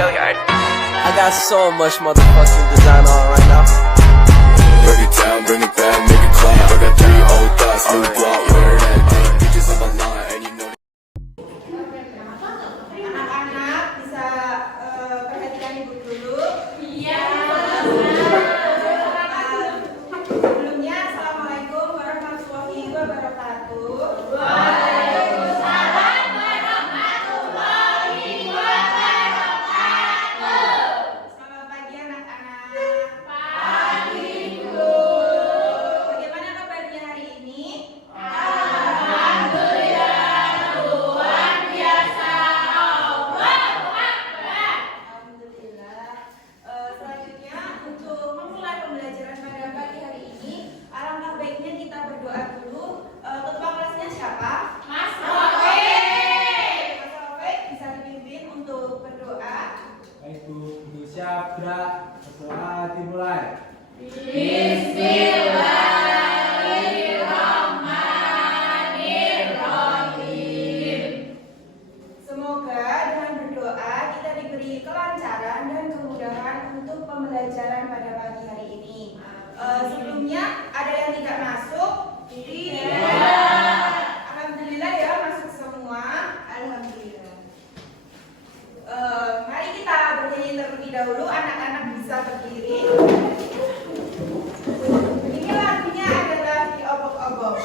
I got so much motherfucking design on right now. Break it down, bring it back, make it clap. I got 3 old thoughts, new block, where that thing. Bitches on my line, and you know. Anak-anak bisa perhatikan ibu dulu. Iya. Sebelumnya, assalamualaikum warahmatullahi wabarakatuh. Waalaikumsalam warahmatullahi wabarakatuh. Selamat pagi anak-anak. Pagi Bu. Bagaimana kabarnya hari ini? Alhamdulillah luar biasa. Alhamdulillah. Selanjutnya untuk memulai pembelajaran pada pagi hari ini, alangkah baiknya kita berdoa dulu. Ketua kelasnya siapa? Mas Taufik. Mas Taufik bisa dipimpin untuk berdoa. Baik Bu, untuk siap gerak, berdoa dimulai. Bismillahirrahmanirrahim. Semoga dengan berdoa kita diberi kelancaran dan kemudahan untuk pembelajaran pada pagi hari ini. Sebelumnya ada yang tidak masuk? Tidak. Alhamdulillah ya, masuk semua. Alhamdulillah. Mari kita bernyanyi terlebih dahulu. Anak-anak bisa berdiri. Ini lagunya adalah di obok-obok.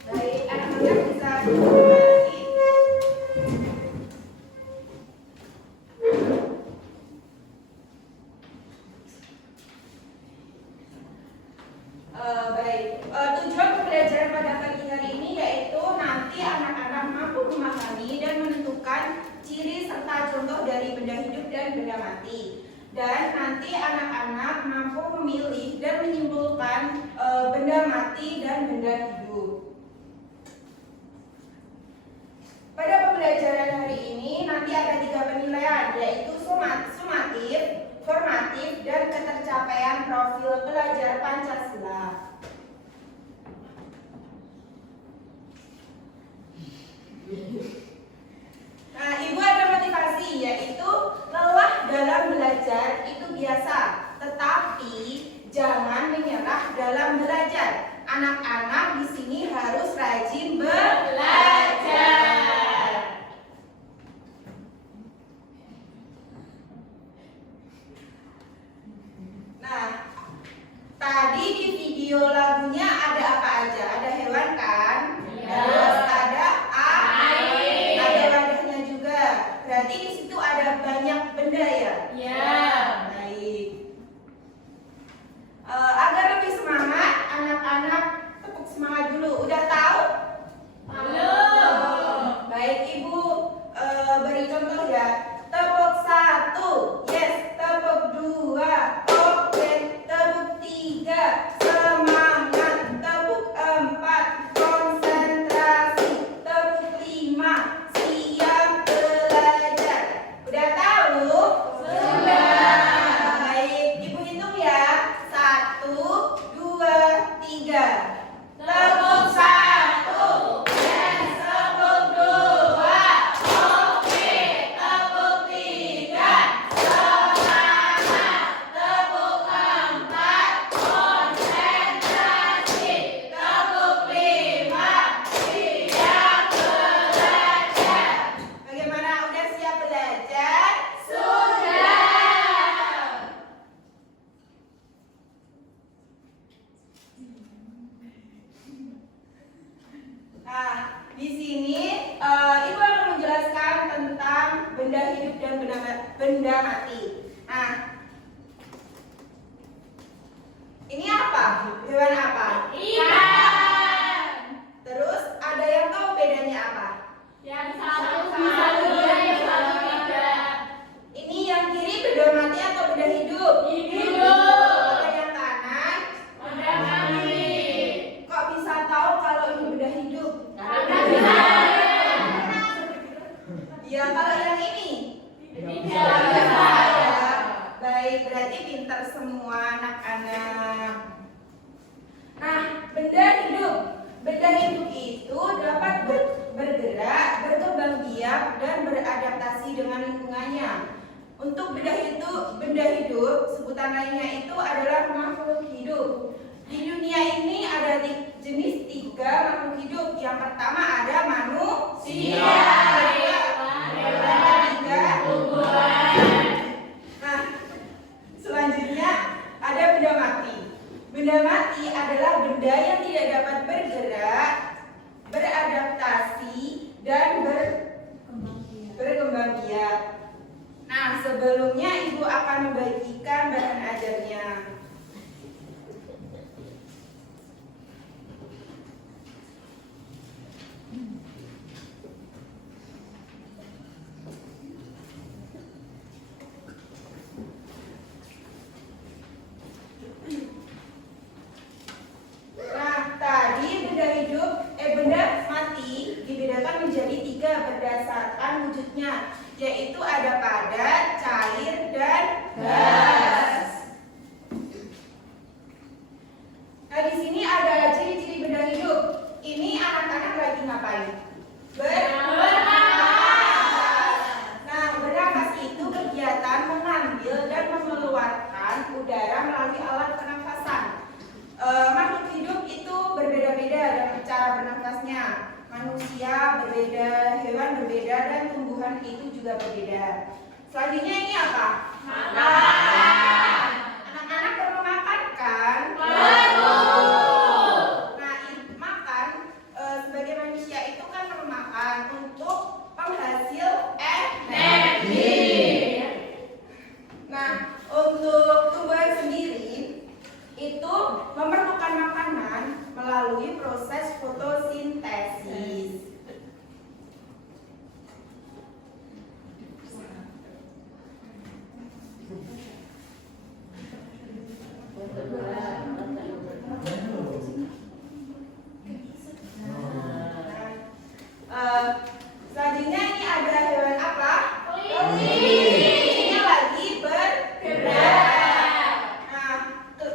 Baik, anak-anak bisa berdiri. Tujuan pembelajaran pada pagi hari ini yaitu nanti anak-anak mampu memahami dan menentukan ciri serta contoh dari benda hidup dan benda mati. Dan nanti anak-anak mampu memilih dan menyimpulkan benda mati dan benda hidup. Pada pembelajaran hari ini nanti ada 3 penilaian, yaitu sumatif, formatif, dan ketercapaian profil pelajar Pancasila. Nah, Ibu ada motivasi, yaitu lelah dalam belajar itu biasa, tetapi jangan menyerah dalam belajar. Anak-anak di sini harus rajin belajar. Nah, tadi di video lagunya ada apa aja? Ada hewan kan? Terus ada air. Ada wadahnya juga. Berarti di situ ada banyak benda ya? Iya. Baik. Agar lebih semangat, anak-anak tepuk semangat dulu. Udah tahu? Belum. Baik, Ibu beri contoh ya. Tepuk 1, yes. Tepuk 2, oke. Tepuk 3, semangat. Tepuk 4, konsentrasi. Tepuk 5, siap belajar. Udah tahu? Sudah. Baik, Ibu hitung ya. 1, 2, 3. Tepuk 1, yes. Tepuk 2, oke. Tepuk 3, semangat. Tepuk 4, konsentrasi. Tepuk 5, siap belajar. Bagaimana, udah siap belajar? Sudah. Nah, di sini Ibu akan menjelaskan tentang benda hidup dan benda mati. Nah, ini apa? Hewan apa? Ikan. Terus ada yang tahu bedanya apa? Yang satu sama yang satu tidak. Ini yang kiri benda mati atau benda hidup? Baik, berarti pintar semua anak-anak. Nah, benda hidup. Benda hidup itu dapat bergerak, berkembang biak, dan beradaptasi dengan lingkungannya. Untuk benda hidup, sebutan lainnya itu adalah makhluk hidup. Di dunia ini ada jenis 3 makhluk hidup. Yang pertama ada manusia. Nah, selanjutnya ada benda mati. Benda mati adalah benda yang tidak dapat bergerak, beradaptasi, dan berkembang biak. Nah, sebelumnya Ibu akan membagikan bahan ajarnya. Benda mati dibedakan menjadi 3 berdasarkan wujudnya, yaitu ada padat, cair, dan gas. Nah, di sini ada ciri-ciri benda hidup. Ini anak-anak lagi ngapain? Bernafas. Nah, bernafas itu kegiatan mengambil dan mengeluarkan udara melalui alat pernafasan. Makhluk hidup itu berbeda-beda dengan cara bernafasnya. Manusia berbeda, hewan berbeda, dan tumbuhan itu juga berbeda. Selanjutnya ini apa? Makan. Anak-anak perlu makan kan? Betul. Nah, makan sebagai manusia itu kan perlu makan untuk penghasil energi. Nah, untuk tumbuhan sendiri itu memerlukan makanan melalui proses fotosintesis. Selanjutnya ini ada hewan apa? Kelinci. Ini lagi bergerak. Nah,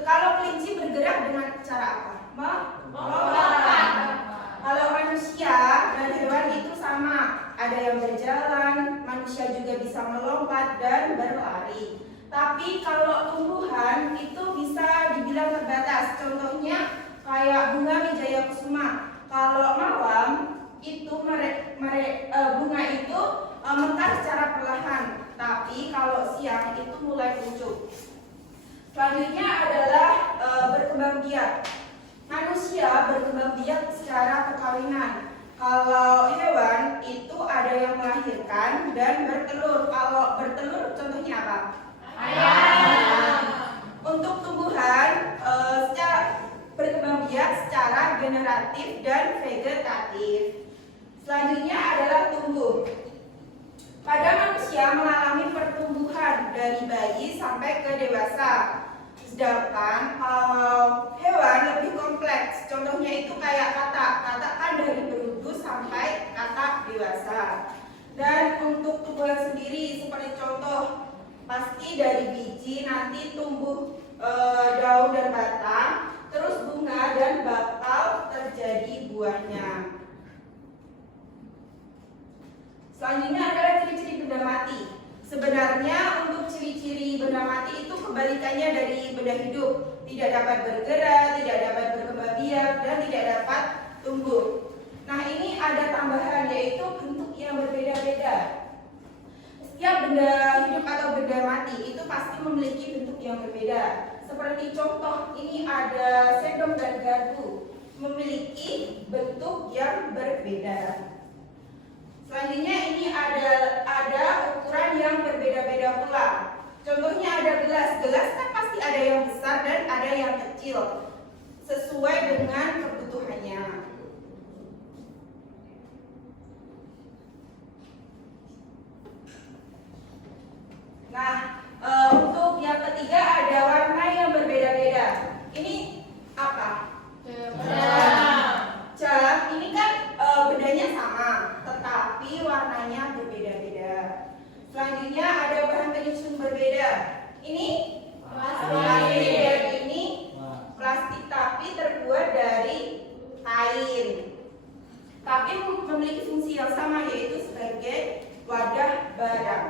kalau kelinci bergerak dengan cara apa? Melompat. Kalau manusia dan hewan itu sama, ada yang berjalan, manusia juga bisa melompat dan berlari. Tapi kalau tumbuhan itu bisa dibilang terbatas. Contohnya kayak bunga Wijaya Kusuma. Kalau malam itu bunga itu mekar secara perlahan, tapi kalau siang itu mulai muncul. Selanjutnya adalah berkembang biak. Manusia berkembang biak secara perkawinan. Kalau hewan itu ada yang melahirkan dan bertelur. Kalau bertelur contohnya apa? Ayam. Untuk tumbuhan berkembang biak secara generatif dan vegetatif. Selanjutnya adalah tumbuh. Pada manusia mengalami pertumbuhan dari bayi sampai ke dewasa. Sedangkan kalau hewan lebih kompleks. Contohnya itu kayak katak. Katak kan dari berudu sampai katak dewasa. Dan untuk tumbuhan sendiri seperti contoh, pasti dari biji nanti tumbuh daun dan batang, terus bunga dan bakal terjadi buahnya. Selanjutnya adalah ciri-ciri benda mati. Sebenarnya untuk ciri-ciri benda mati itu kebalikannya dari benda hidup. Tidak dapat bergerak, tidak dapat berkembang biak, dan tidak dapat tumbuh. Nah, ini ada tambahan yaitu bentuk yang berbeda-beda. Setiap benda hidup atau benda mati itu pasti memiliki bentuk yang berbeda. Seperti contoh, ini ada sendok dan garpu, memiliki bentuk yang berbeda. Selanjutnya ini ada ukuran yang berbeda-beda pula. Contohnya ada gelas. Gelas kan pasti ada yang besar dan ada yang kecil, sesuai dengan kebutuhannya. Nah, untuk yang ketiga ada warna yang berbeda-beda. Ini apa? Jam. Ini kan bendanya sama, tetapi warnanya berbeda-beda. Selanjutnya ada Ini plastik. Dan ini plastik tapi terbuat dari kain. Tapi memiliki fungsi yang sama, yaitu sebagai wadah barang.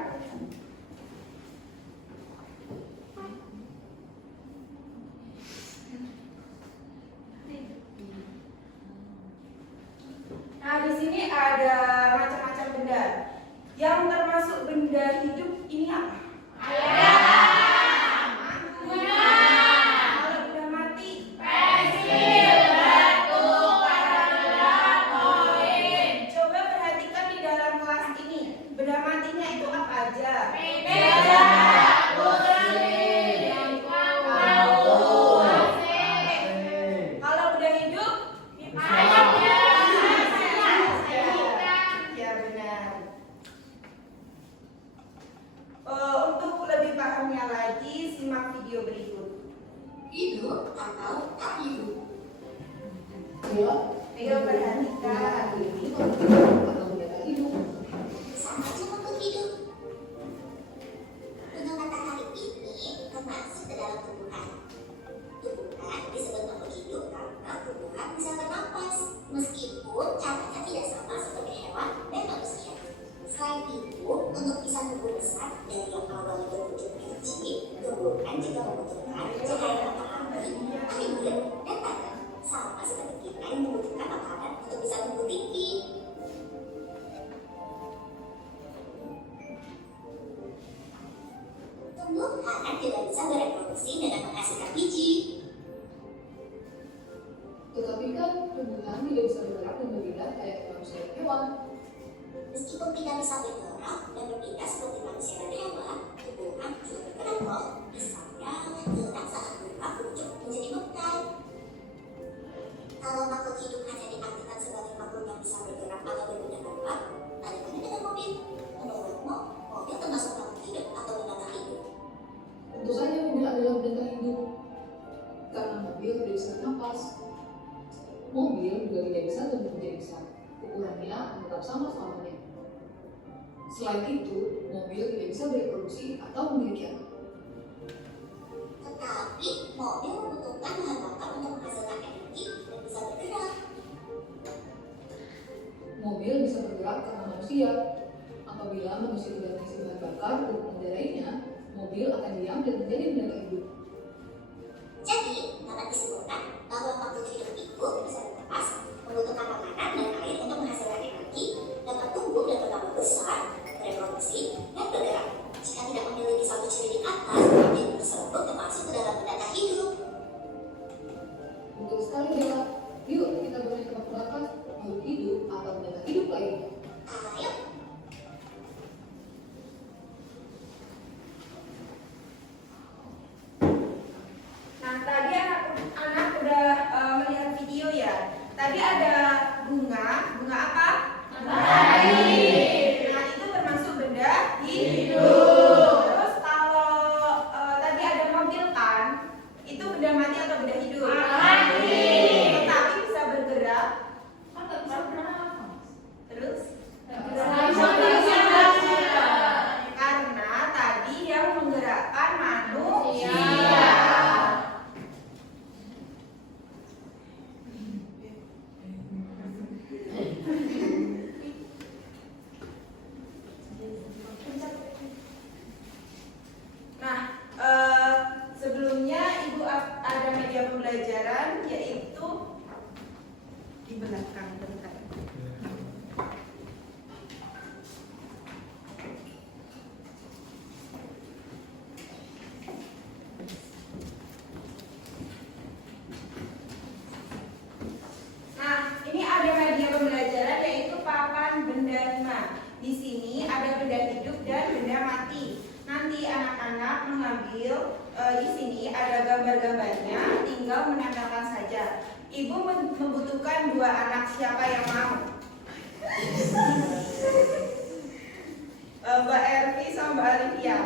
Nah, di sini ada macam-macam benda. Yang termasuk benda hidup ini apa? Ayam. Kalau benda mati? Pensil, batu, karat, koin. Coba perhatikan di dalam kelas ini. Benda matinya itu apa aja? Meja, kursi, bangku, AC. Kalau benda hidup? Ayam. Ya benar. Untuk lebih pahamnya lagi, simak video berikut. Hidup atau tak hidup? Ayo perhatikan. Atau tidak hidup? Sama aja makhluk hidup. Bentuk matahari ini termasuk ke dalam tumbuhan. Tumbuhan disebut makhluk hidup karena tumbuhan bisa bernapas, meskipun caranya tidak sama seperti hewan dan manusia. Selain itu, untuk bisa tumbuh besar dari yang awalnya berwujud kecil, tumbuhan juga membutuhkan cahaya matahari, air, dan tanah. Sama seperti kita yang membutuhkan makanan untuk bisa tumbuh tinggi. Tumbuhan tidak bisa bereproduksi dengan menghasilkan biji. Tetapi kan tumbuhan tidak bisa bergerak dan berpindah kayak manusia dan hewan. Meskipun tidak bisa bergerak dan berpindah seperti manusia dan hewan, tumbuhan juga bergerak loh. Misalnya, gerak saat bergerak untuk menjadi mekar. Kalau makhluk hidup hanya diartikan sebagai makhluk yang bisa bergerak atau berpindah tempat, bagaimana dengan mobil? Menurutmu, mobil termasuk makhluk hidup atau binatang hidup? Tentu saja mobil adalah benda hidup. Karena mobil tidak bisa bernafas. Mobil juga tidak bisa tumbuh menjadi besar. Ukurannya tetap sama selamanya. Selain itu, mobil tidak bisa bereproduksi atau memiliki anak. Tetapi, mobil membutuhkan bahan bakar untuk menghasilkan energi dan bisa bergerak. Mobil bisa bergerak karena manusia. Apabila manusia tidak mengisi bahan bakar untuk mengendarainya, mobil akan diam dan menjadi benda tak hidup. Jadi, dapat disimpulkan bahwa makhluk hidup itu bisa bernapas, membutuhkan makanan dan air untuk menghasilkan energi, dapat tumbuh dan berkembang besar, bereproduksi, dan bergerak. Jika tidak memiliki satu ciri di atas, makhluk tersebut termasuk ke dalam benda tak hidup. Betul sekali, Bella. Yuk kita boleh tebak-tebakan makhluk hidup atau benda tak hidup lainnya. Ayo, Nah, tadi anak udah melihat video ya. Tadi ada bunga apa? Matahari. Nah, itu termasuk benda hidup. Terus kalau tadi ada mobil kan, itu benda mati atau benda hidup? Mati. Tetapi bisa bergerak. Terus? Karena tadi yang menggerakkan manusia. Nah, sebelumnya Ibu ada media pembelajaran, yaitu di belakang bentar. Nah, ini ada media pembelajaran, yaitu papan benda 5. Di sini ada benda hidup dan benda mati. Nanti anak-anak mengambil di sini ada gambar-gambarnya, tinggal menempelkan saja. Ibu membutuhkan 2 anak, siapa yang mau? Mbak Ervi sama Mbak Alivia.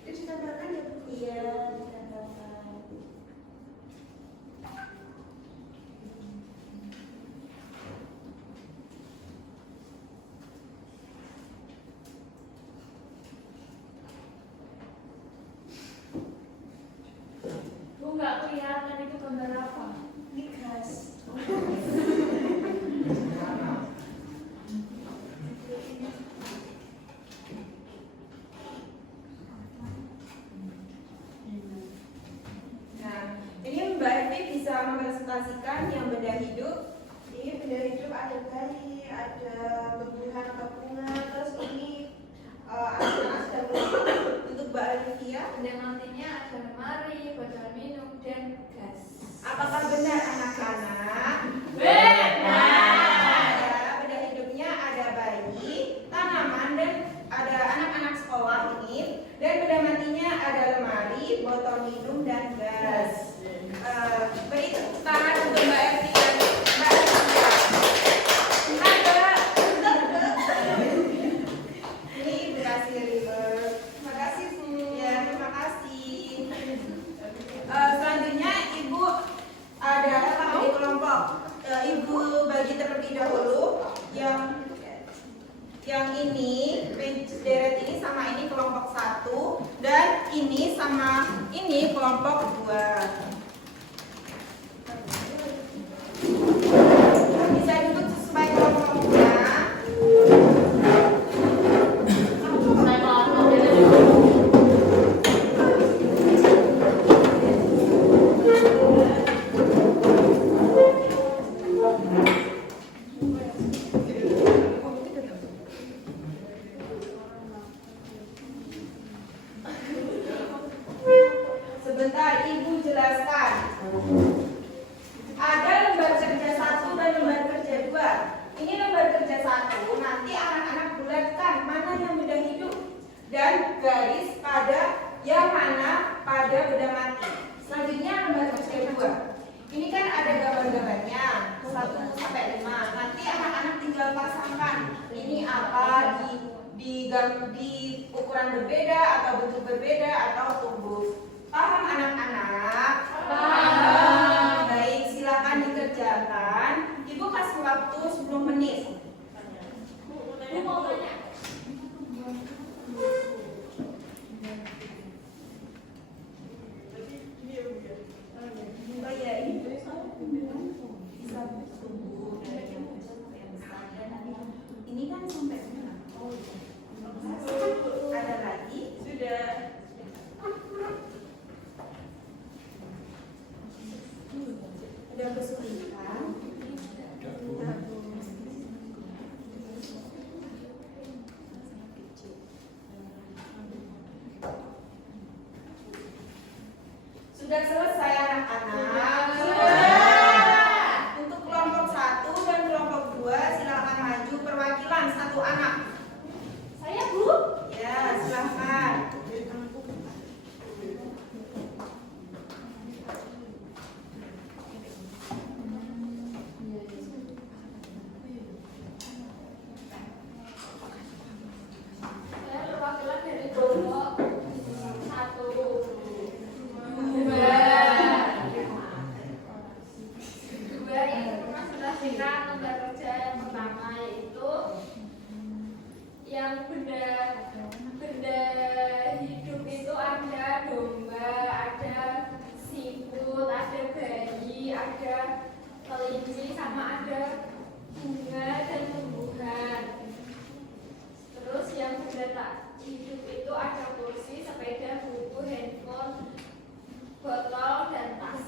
Itu ditambahkan ya Bu? Iya, ditambahkan. nggak kelihatan itu gambar apa. Ini gas. Nah, ini Mbak Evi bisa mempresentasikan yang benda hidup. Ini benda hidup ada bayi, ada tumbuhan atau bunga, terus ini anak-anak sedang bermain. Untuk Mbak Olivia, Benda matinya ada lemari, botol minum, dan gas. apakah benar anak-anak? Benar. Ya, benda hidupnya ada bayi, tanaman, dan ada anak-anak sekolah ini. Dan benda matinya ada lemari, botol minum, dan gas. Beri tepuk tangan untuk Mbak Evi dan Mbak Olivia. Ini Ibu kasih river. Terima kasih Bu. Ya, terima kasih. Selanjutnya Ibu ada di kelompok. Ibu bagi terlebih dahulu yang ini deret ini sama ini kelompok 1 dan ini sama ini kelompok 2. Bisa duduk sesuai kelompoknya. Sebentar, Ibu jelaskan. Ada lembar kerja 1 dan lembar kerja 2. Ini lembar kerja 1, nanti anak-anak bulatkan mana yang benda hidup dan garis pada yang mana pada benda mati. Selanjutnya lembar kerja 2. Ini kan ada gambar-gambarnya 1 sampai 5. Nanti anak-anak tinggal pasangkan ini apa di ukuran berbeda atau bentuk berbeda atau tumbuh. Paham anak-anak? Paham. Baik, silakan dikerjakan. Ibu kasih waktu 10 menit. Lu mau tanya? Oh ya, ini bisa tumbuh dari yang kecil ke yang besar dan nanti ini kan sampai mana? Oh, ada lagi? Sudah. Udah kesulitan. Sudah selesai anak-anak? Sudah. Untuk kelompok 1 dan kelompok 2 silakan maju perwakilan 1 anak. Saya Bu. Ya, silakan. Saya perwakilan dari kelompok 1. 2 yang mempresentasikan lembar kerja yang pertama yaitu yang benda hidup itu ada domba, ada siput, ada bayi, ada kelinci, sama ada bunga dan tumbuhan. Terus yang benda tak hidup itu ada kursi, sepeda, buku, handphone, botol, dan tas.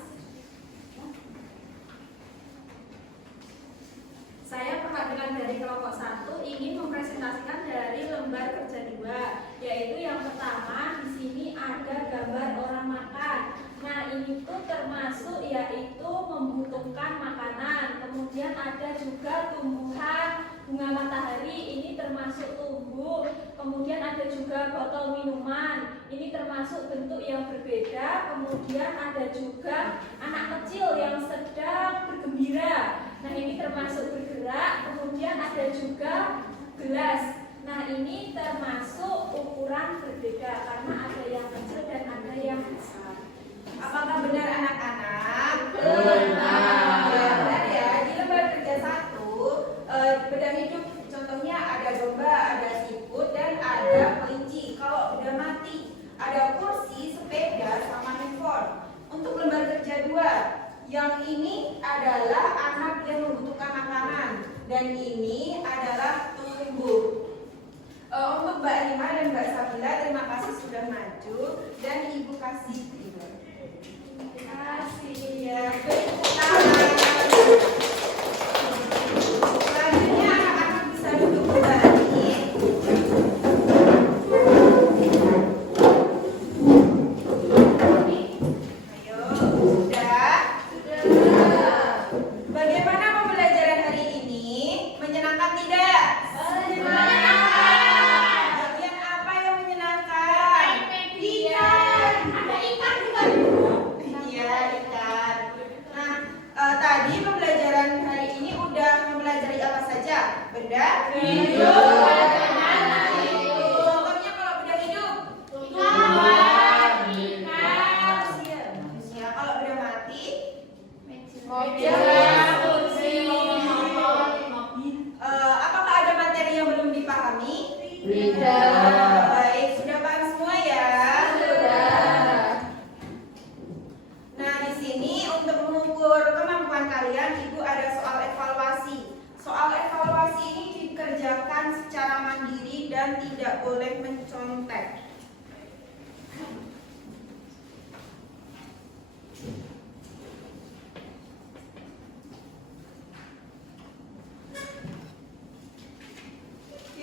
Saya perwakilan dari kelompok 1 ingin mempresentasikan dari lembar kerja 2, yaitu yang pertama di sini ada gambar orang makan. Nah, ini tuh termasuk yaitu membutuhkan makanan. Kemudian ada juga tumbuhan, bunga matahari, ini termasuk tumbuh. Kemudian ada juga botol minuman, ini termasuk bentuk yang berbeda. Kemudian ada juga anak kecil yang sedang bergembira. Nah, ini termasuk bergerak. Kemudian ada juga gelas. Nah, ini termasuk ukuran berbeda karena ada yang kecil dan ada yang besar. Apakah benar anak-anak? Benar. Ya, benar ya. Di lembar kerja 1, benda hidup contohnya ada domba, ada siput, dan ada kelinci. Kalau benda mati, ada kursi, sepeda, sama handphone. Untuk lembar Yang ini adalah anak yang membutuhkan makanan dan ini adalah tumbuh. Untuk Mbak Rima dan Mbak Sabila, terima kasih sudah maju dan Ibu kasih terima. Terima kasih. Ya, tepuk tangan. Selanjutnya anak-anak bisa duduk kembali. Ayo, sudah? Sudah. Bagaimana pembelajaran hari ini? Menyenangkan tidak? Menyenangkan. Bagian apa yang menyenangkan? Ikan. Ada ikan juga. Iya, ikan. Nah, tadi pembelajaran hari ini udah mempelajari apa saja? Benda hidup. Contohnya kalau benda hidup? Manusia. Kalau benda mati? Apakah ada materi yang belum dipahami? Tidak. Baik, sudah paham semua ya? Sudah. Nah, di sini untuk mengukur kemampuan kalian, Ibu ada soal evaluasi. Soal evaluasi ini dikerjakan secara mandiri dan tidak boleh mencontek.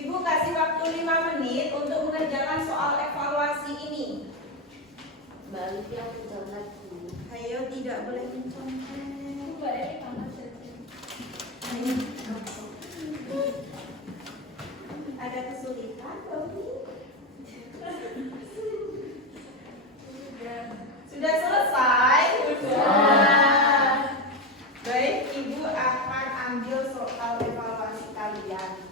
Ibu kasih waktu 5 menit untuk mengerjakan soal evaluasi ini. Ayo, tidak boleh mencontek. Ada kesulitan, Bobi? Sudah selesai? Sudah. Baik, Ibu akan ambil soal evaluasi kalian.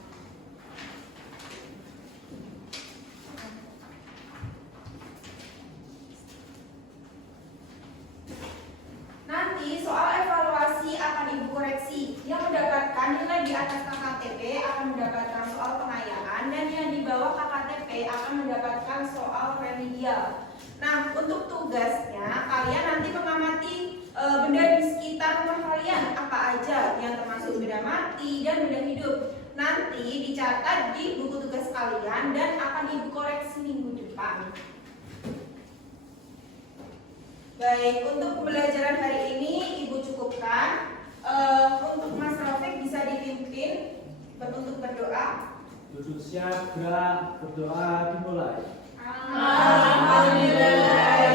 Nanti soal evaluasi akan Ibu koreksi. Yang mendapatkan nilai di atas KKTP akan mendapatkan soal pengayaan dan yang di bawah KKTP akan mendapatkan soal remedial. Nah, untuk tugasnya kalian nanti mengamati benda di sekitar rumah kalian apa aja yang termasuk benda mati dan benda hidup. Nanti dicatat di buku tugas kalian dan akan Ibu koreksi minggu depan. Baik, untuk pembelajaran hari ini Ibu cukupkan. Untuk Mas Rafiq bisa dipimpin untuk berdoa. Duduk siap, gerak, berdoa dimulai. Alhamdulillah.